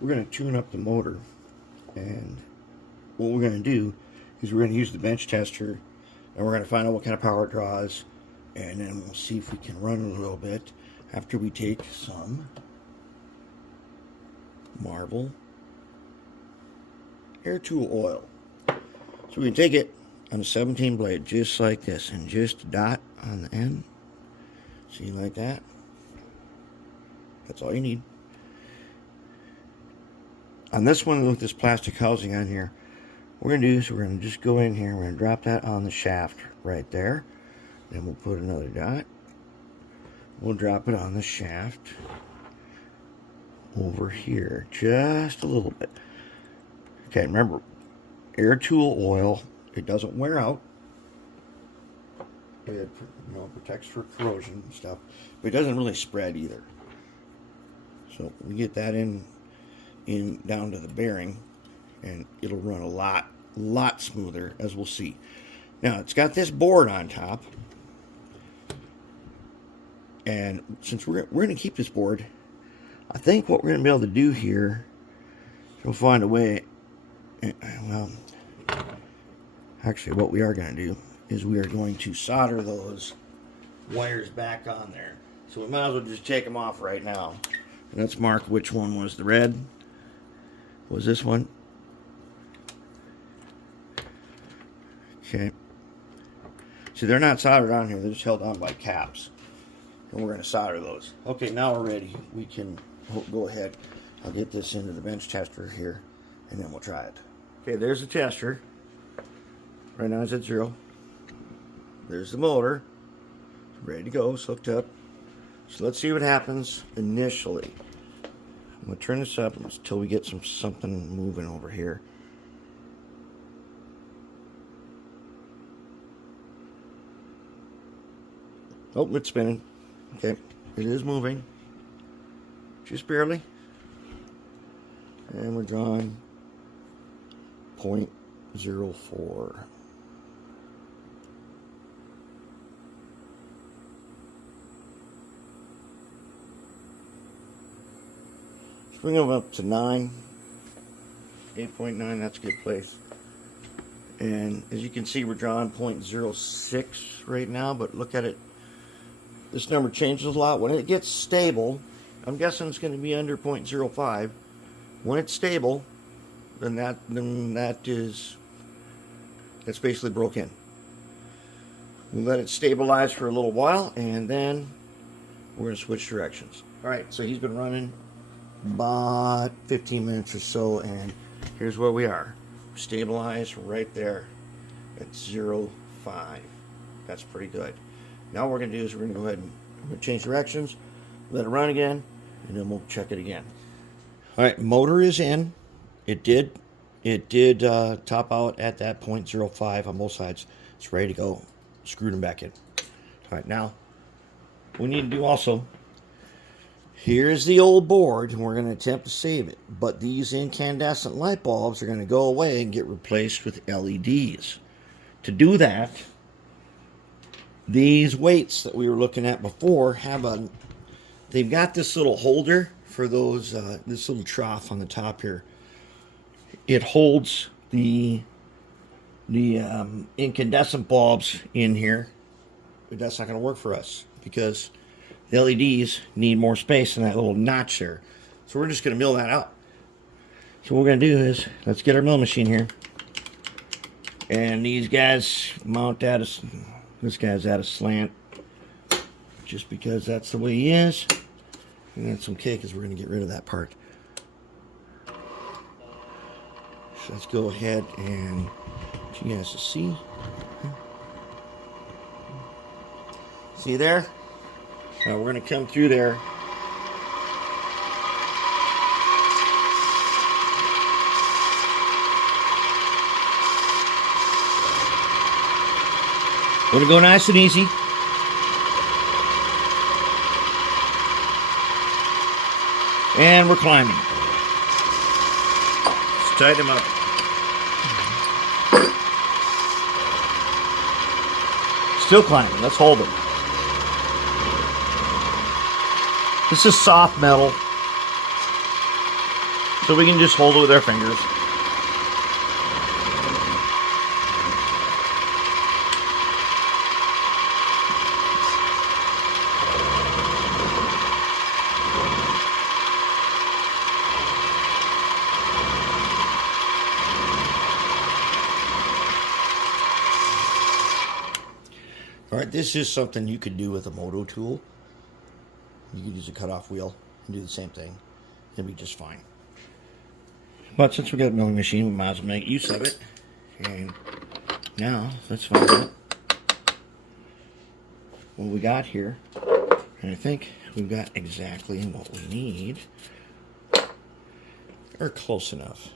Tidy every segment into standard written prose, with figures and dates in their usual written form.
we're going to tune up the motor, and what we're going to do is we're going to use the bench tester, and we're going to find out what kind of power it draws, and then we'll see if we can run it a little bit after we take some Marvel air tool oil. So we can take it on a 17 blade just like this, and just dot on the end. See, like that. That's all you need. On this one with this plastic housing on here, what we're going to do is we're going to just go in here, we're going to drop that on the shaft right there. Then we'll put another dot. We'll drop it on the shaft over here just a little bit. Okay, remember, air tool oil, it doesn't wear out. It protects for corrosion and stuff, but it doesn't really spread either. So we get that in down to the bearing, and it'll run a lot smoother, as we'll see. Now it's got this board on top, and since we're going to keep this board, I think what we're going to be able to do here, we'll find a way. Well, actually, what we are going to do is we are going to solder those wires back on there. So we might as well just take them off right now. And let's mark which one was the red. Was this one? Okay. See, they're not soldered on here. They're just held on by caps. And we're going to solder those. Okay, now we're ready. We can go ahead. I'll get this into the bench tester here, and then we'll try it. Okay, there's the tester. Right now it's at 0. There's the motor. It's ready to go. It's hooked up. So let's see what happens initially. I'm going to turn this up until we get something moving over here. Oh, it's spinning. Okay, it is moving. Just barely. And we're drawing 0.04. Bring them up to 9. 8.9, that's a good place. And as you can see, we're drawing 0.06 right now, but look at it. This number changes a lot. When it gets stable, I'm guessing it's going to be under 0.05. When it's stable, then that's basically broke in. We'll let it stabilize for a little while, and then we're going to switch directions. All right, so he's been running about 15 minutes or so, and here's where we are. Stabilized right there at 0.5. That's pretty good. Now what we're going to do is we're going to go ahead and change directions, let it run again, and then we'll check it again. All right, motor is in. It did top out at that 0.05 on both sides. It's ready to go. Screwed them back in. All right, now we need to do also, here's the old board, and we're going to attempt to save it. But these incandescent light bulbs are going to go away and get replaced with LEDs. To do that, these weights that we were looking at before they've got this little holder for those, this little trough on the top here. It holds the incandescent bulbs in here, but that's not going to work for us because the LEDs need more space in that little notch there. So we're just going to mill that out. So what we're going to do is, let's get our mill machine here. And these guys mount at us. This guy's at a slant just because that's the way he is. And that's okay because we're going to get rid of that part. So let's go ahead and get you guys to see. See there? Now we're going to come through there. We're going to go nice and easy. And we're climbing. Let's tighten them up. Still climbing. Let's hold it. This is soft metal. So we can just hold it with our fingers. All right, this is something you could do with a moto tool. You could use a cutoff wheel and do the same thing. It'd be just fine. But since we got a milling machine, we might as well make use of it. And now, let's find out what we got here. And I think we've got exactly what we need. Or close enough.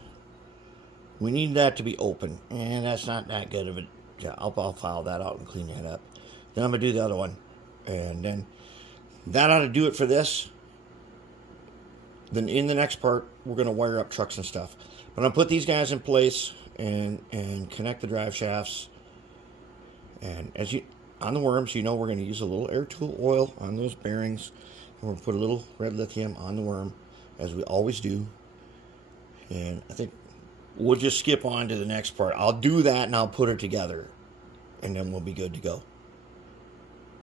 We need that to be open. And that's not that good of a job. I'll file that out and clean that up. Then I'm going to do the other one. And then that ought to do it for this. Then in the next part, we're going to wire up trucks and stuff. But I'm going to put these guys in place and connect the drive shafts. And as you on the worms, you know we're going to use a little air tool oil on those bearings. And we'll put a little red lithium on the worm, as we always do. And I think we'll just skip on to the next part. I'll do that and I'll put it together. And then we'll be good to go.